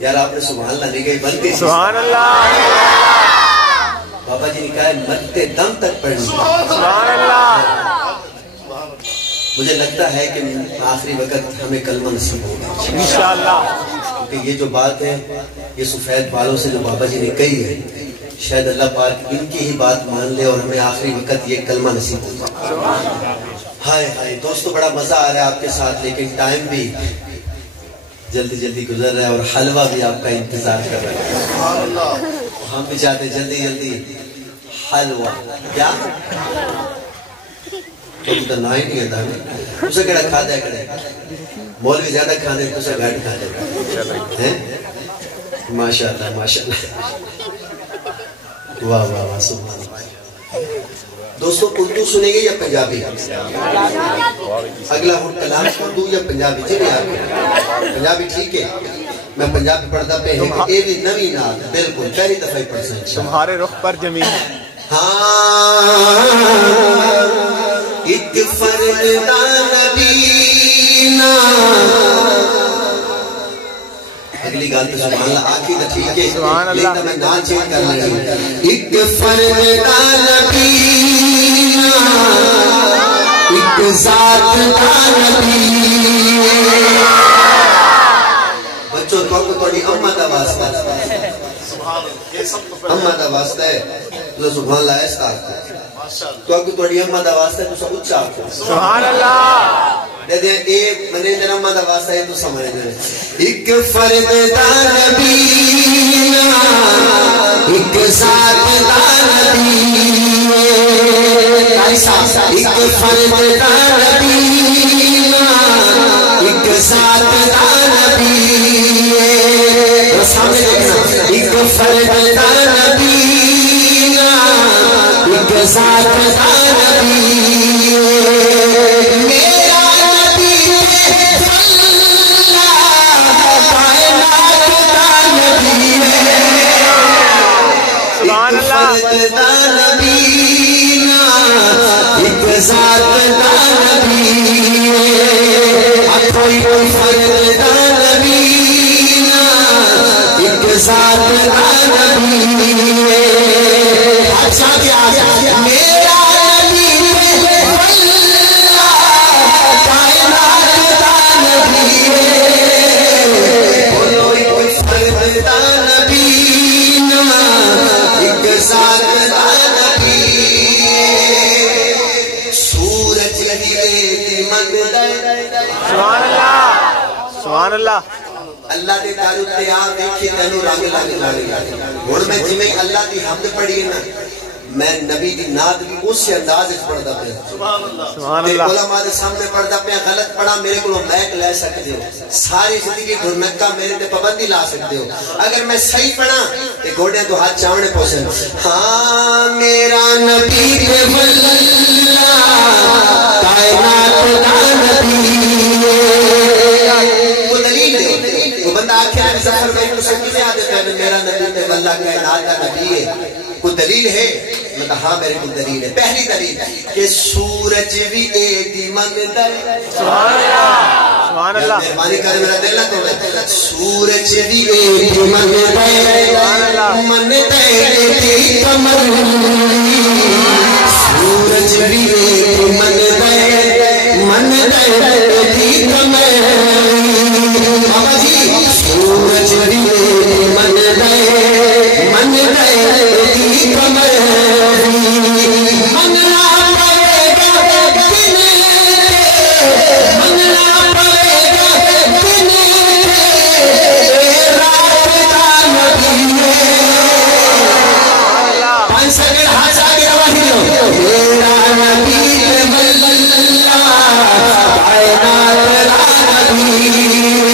یار آپ نے سبحان اللہ نہیں گئی بنتی سبحان اللہ بابا جی نے کہا ہے مرتے دم تک پڑھنی سبحان اللہ مجھے لگتا ہے کہ آخری وقت ہمیں کلمہ نصیب ہوگا انشاءاللہ کیونکہ یہ جو بات ہے یہ سفید بالوں سے جو بابا جی نے کہی ہے شاید اللہ پاک ان کی ہی بات مان لے اور ہمیں آخری وقت یہ کلمہ نصیب ہوگا ہائے ہائے دوستو بڑا مزہ آ رہا ہے آپ کے ساتھ لیکن ٹائم بھی جلدی جلدی گزر رہا ہے اور حلوہ بھی آپ کا انتظار کر رہا ہے ہم بھی چاہتے جلدی جلدی حلوہ کیا تو نہ ہی نہیں ہے دھانے اسے کڑا کھا دے کڑے مولوی زیادہ کھانے تو اسے گھٹ کھا دے ماشاءاللہ ماشاءاللہ واہ واہ واہ سبحان اللہ دوستو اردو سنیں گے یا پنجابی اگلا کلام اردو یا پنجابی جی پنجابی ٹھیک ہے میں پنجابی پڑھتا پہ ہیں اے بھی نوی نات بالکل پہلی دفعہ ہی پڑھ سکتا تمہارے رخ پر زمین ہاں ایک فردہ نبینا اگلی گال تو سبحان اللہ آخری تھا ٹھیک ہے لیکن میں نال چیز کر رہی ہوں ایک فردہ نبینا ایک ذات دا نبینا بچوں تو توڑی امہ دا واسطہ امہ دا واسطہ ہے تو سبحان اللہ ہے استاد تو اگر توڑی امہ دا واسطہ ہے تو سب اچھا سبحان اللہ دے دے اے منے دے امہ دا واسطہ ہے تو سمجھ دے ایک فرد دا نبینا ایک ذات دا نبینا ایک فرد دا نبینا ایک ذات دا نبینا ایک فرد دا نبینا ایک ذات دا نبینا میرا نبی کائنات دا نبی سبحان ایک فرد دا نبینا ایک ذات دا نبی کوئی فرد دا نبینا ایک ذات دا نبی اچھا کیا میرا نبی کائنات دا نبی کوئی فرد دا نبینا ایک ذات دا نبی سورج ہلے من سبحان اللہ سبحان اللہ اللہ دے دارو تیار دیکھے تینو رنگ لگ اور میں جمیں اللہ دی حمد پڑھی ہے نا میں نبی دی ناد بھی اس سے انداز اس پڑھتا پہ سبحان اللہ علماء دے سامنے پڑھتا پہ غلط پڑھا میرے کو میک لے سکتے ہو ساری زندگی گھرمکہ میرے تے پابندی لا سکتے ہو اگر میں صحیح پڑھا تے گھوڑے تو ہاتھ چاونے پوچھن ہاں میرا نبی کے واللہ کائنات دا نبی وہ دلیل دے وہ بندہ آکھے آئے ظاہر میں تو سب کسے آدھے کہ میرا نبی کے واللہ کائنات دا نبی ہے کوئی دلیل ہے میں کہا ہاں میرے کو دلیل ہے پہلی دلیل کہ سورج بھی ایک دی مندر سبحان اللہ سبحان اللہ مہربانی کر میرا دل نہ توڑے سورج بھی ایک دی مندر مندر دی کمر سورج بھی ایک مندر مندر دی کمر بابا جی سورج بھی ایک مندر مندر دی کمر مننا پڑے گا دن مننا پڑے گا دن رات دا نبی پانچ سیکنڈ ہاتھ آگے رواہی لو میرا نبی واللہ کائنات دا نبی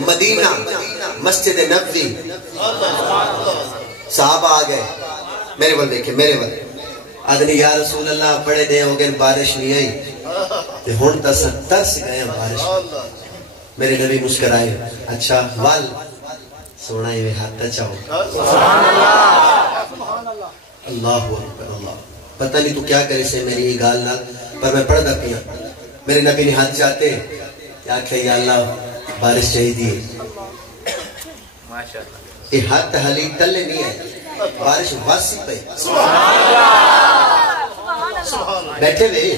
مدینہ مسجد نبوی صحابہ آ گئے میرے ول دیکھیں میرے ول آدھنی یا رسول اللہ بڑے دے ہو گئے بارش نہیں آئی تے ہون تا ترس گئے بارش. میرے نبی مسکرائے اچھا وال سونا ہی میں ہاتھ چاہو. اللہ اکبر اللہ. پتہ نہیں تو کیا کرے سے میری یہ گال نہ پر میں پڑھ دا پیا. میرے نبی نے ہاتھ چاہتے کیا کہ یا اللہ بارش چاہی دیئے. یہ ہاتھ حلی تلے نہیں ہے بارش واسی پہ بیٹھے ہوئے.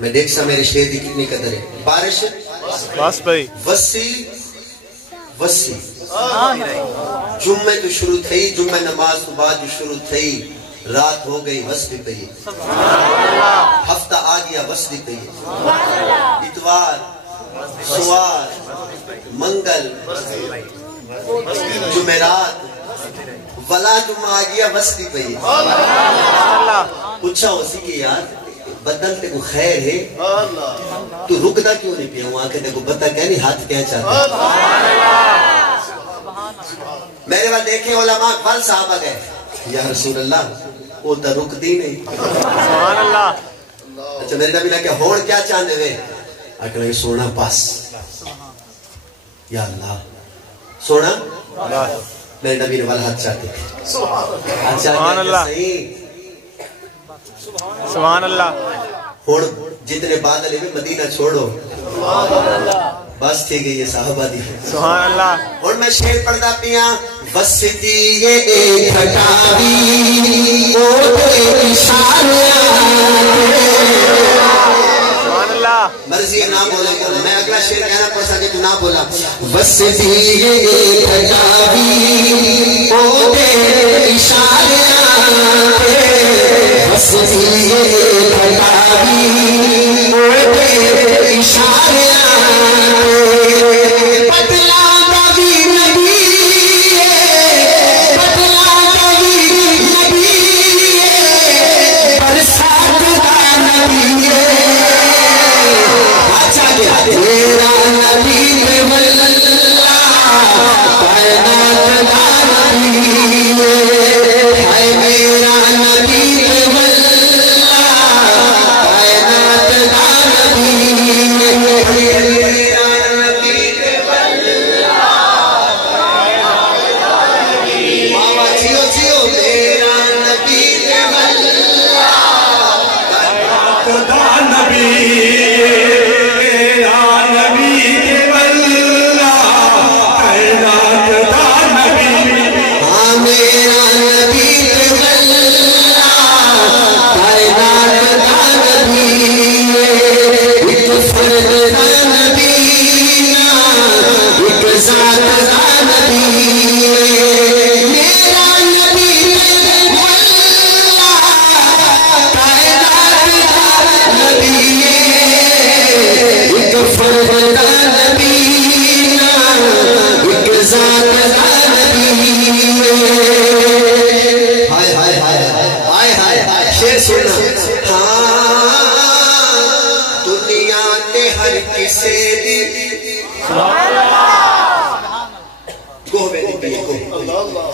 میں دیکھ سا میرے شیر دی کتنی قدر ہے. بارش وسی وسی جمعہ تو شروع تھی. جمعہ نماز تو بعد جو شروع تھی رات ہو گئی وس بھی پئی. ہفتہ آ گیا وس بھی پئی. اتوار سوار منگل جمعرات ولا جمعہ آ گیا وس بھی پئی. پوچھا اسی کی یار بدل تے کو خیر ہے تو رکدا کیوں نہیں پیا. وہاں کے تے کو بتا کہ نہیں ہاتھ کیا چاہتا. میرے بعد دیکھیں علماء اقبال صاحب آ گئے یا رسول اللہ وہ تا رک دی نہیں. اچھا میرے نبی نے کہا ہوڑ کیا چاہنے وے. اکھنے کہ سونا بس یا اللہ سونا. میرے نبی نے والا ہاتھ چاہتے سبحان اللہ سبحان اللہ. ہوڑ جتنے بادل ہیں مدینہ چھوڑو بس تھی گئی یہ صحابہ دی. سبحان اللہ. اور میں شیر پڑھدا پیا وسطی یہ ایک ہٹاوی او تیری شانیاں. سبحان اللہ. مرضی نہ بولے میں اگلا شیر کہنا پڑ سکے تو نہ بولا. وسطی یہ ایک ہٹاوی او تیری شانیاں. وسطی یہ ایک ہٹاوی او تیری شانیاں.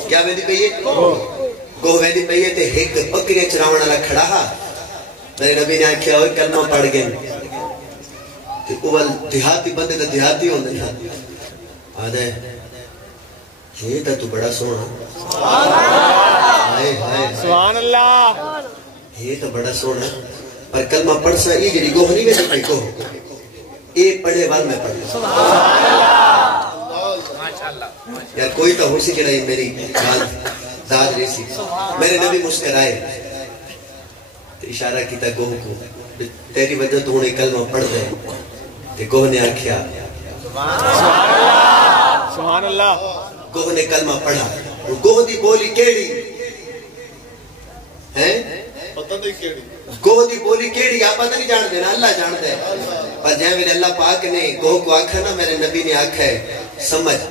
کیا ویدی پہیے گوہ ویدی پہیے تے ایک بکری چراؤن والا کھڑا ہا. میرے نبی نے آکھیا ہوئے کلمہ پڑھ گئے تے اول دیہاتی بندے تے دیہاتی ہوندے ہیں آدھے یہ تا تو بڑا سونا. سبحان اللہ. یہ تا بڑا سونا پر کلمہ پڑھ سا یہ جڑی گوہ نہیں ویدی پہی گوہ یہ پڑھے وال میں پڑھ یار کوئی تو ہو سی کہ نہیں میری جان داد ریسی. میرے نبی مسکرائے اشارہ کیتا گوہ کو تیری وجہ تو انہیں کلمہ پڑھ دے. تے گوہ نے آکھیا سبحان اللہ. گوہ نے کلمہ پڑھا. گوہ دی بولی کیڑی ہیں پتہ نہیں کیڑی گوہ دی بولی کیڑی آپ پتہ نہیں جان دینا اللہ جان دے. پر جائے میں اللہ پاک نے گوہ کو آکھا نا میرے نبی نے آکھا ہے سمجھ.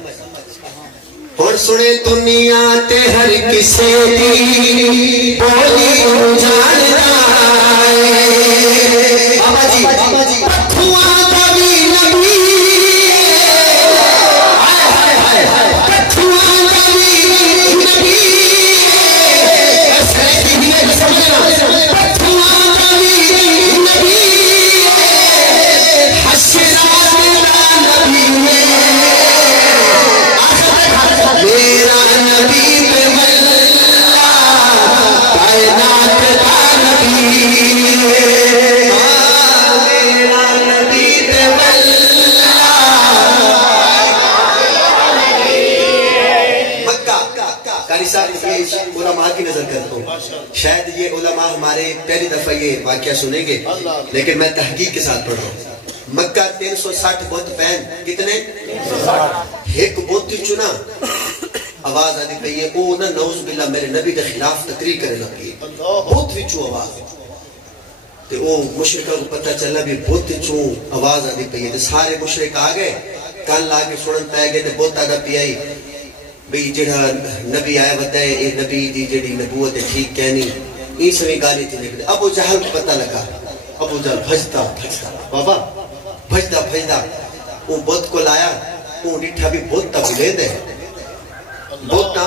اور سنے دنیا تے ہر کسے دی بولی جاننا ہے. بابا جی پتھواں دا بھی نبی پتھواں دا بھی نبی علماء کی نظر کرتا ہوں. شاید یہ علماء ہمارے پہلی دفعہ یہ واقعہ سنیں گے لیکن میں تحقیق کے ساتھ پڑھ رہا ہوں. مکہ 360 بت پہن کتنے؟ 360. ایک بت چنا آواز آدھی پئی ہے او نہ نعوذ باللہ میرے نبی کے خلاف تقریر کرنے لگی. بت وچوں آواز تے او مشرکاں کو پتہ چلا بھی بت وچوں آواز آدھی پئی ہے تے سارے مشرک آ گئے کان لا کے سنن پے گئے تے بت آدا پیائی بھئی جڑا نبی آیا بتائے اے نبی دی جڑی نبوت ٹھیک کہنی ای سویں گالی تھی نکلے. ابو جہل کو پتہ لگا. ابو جہل بھجتا بابا بھجدا وہ بت کو لایا وہ ڈٹھا بھی بت تا بلند ہے بت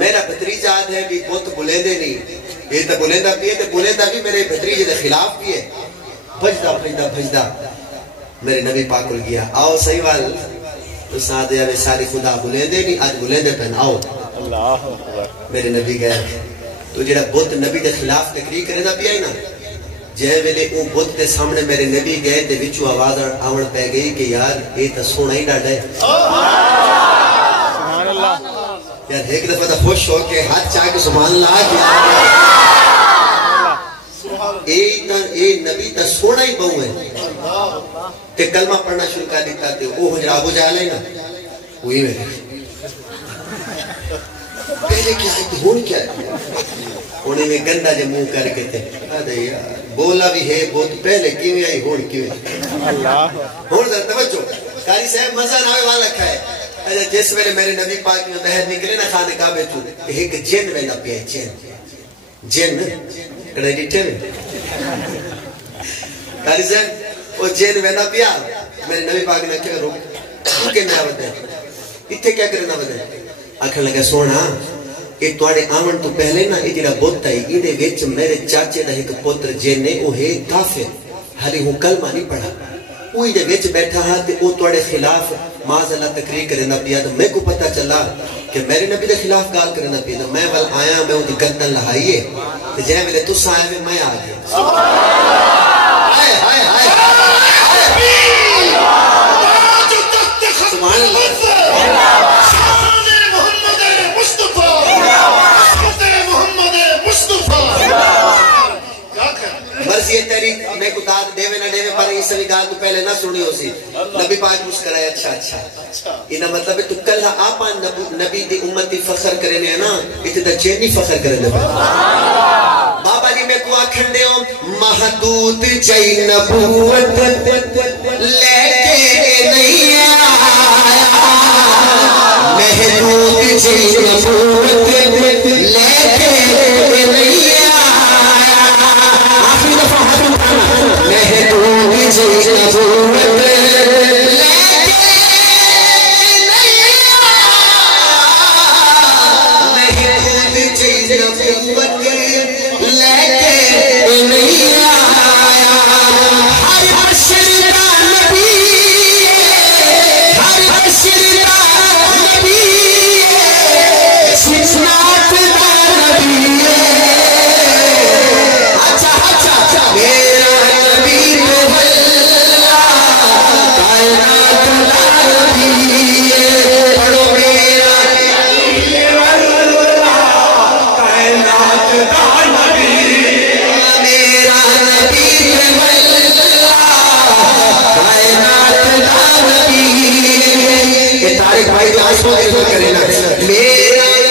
میرا بھتریجہ آد ہے بھی بت بلندے نہیں یہ تا بلندہ پیے تے بلندہ بھی میرے بھتریجے دے خلاف بھی ہے. بھجدا میرے نبی پاک کل گیا آؤ صحیح وال تو ساتھ ہے ساری خدا بلندے نہیں آج بلندے پہن آؤ. میرے نبی گئے تو جڑا بت نبی دے خلاف تقریر کرے دا پیا نا جے ویلے اون بت دے سامنے میرے نبی گئے تے وچوں آواز آون پے گئی کہ یار اے تے سونا ہی ڈاڈا ہے. سبحان اللہ. یار ایک دفعہ تے خوش ہو کے ہاتھ چاہ کے سبحان اللہ کیا اے نبی تے سونا ہی بہو ہے تے کلمہ پڑھنا شروع کر دیتا تے او حجر ابو جہل ہے نا وہی میرے پہلے کیا ہے تے ہون کیا ہے انہیں میں گندہ جے منہ کر کے تھے آدھے یار بولا بھی ہے بہت پہلے کیویں آئی ہون کیویں اللہ ہون ذرا توجہ قاری صاحب مزہ ناوے والا کھائے. اچھا جس ویلے میرے نبی پاک میں باہر نکلے نا خانے کعبے تو ایک جن وینا پیا جن کڑے ڈٹھے میں قاری صاحب وہ جن وینا پیا میرے نبی پاک نے کیا روکے نہ ودے اتھے کیا کرنا ودے آکھن لگا سونا کہ تواڈے آون تو پہلے نا اے جڑا بت ہے ایدے وچ میرے چاچے دا ایک پتر جن ہے او ہے کافر ہلی ہوں کلمہ نہیں پڑھا اوہی دے وچ بیٹھا ہاں تے او تواڈے خلاف معاذ اللہ تقریر کرنا پیا تو میں کو پتہ چلا کہ میرے نبی دے خلاف گال کرنا پیا تو میں ول آیا میں اودی گردن لہائیے تے جے ویلے تس آئے میں آ گیا. ہائے ہائے ہائے سبحان اللہ. مرضی تیری میں کو داد دے نہ دے پر اس بھی گال تو پہلے نہ سنی ہو سی. نبی پاک مسکرایا اچھا انہاں مطلب تو کل آپا نبی دی امتی فخر کرنے ہیں نا اتنا چینی فخر کرنے بابا جی میں کو آکھن دے ہوں محدود چاہی نبوت لے کے نہیں آیا محدود چاہی نبوت لے کے نہیں میرا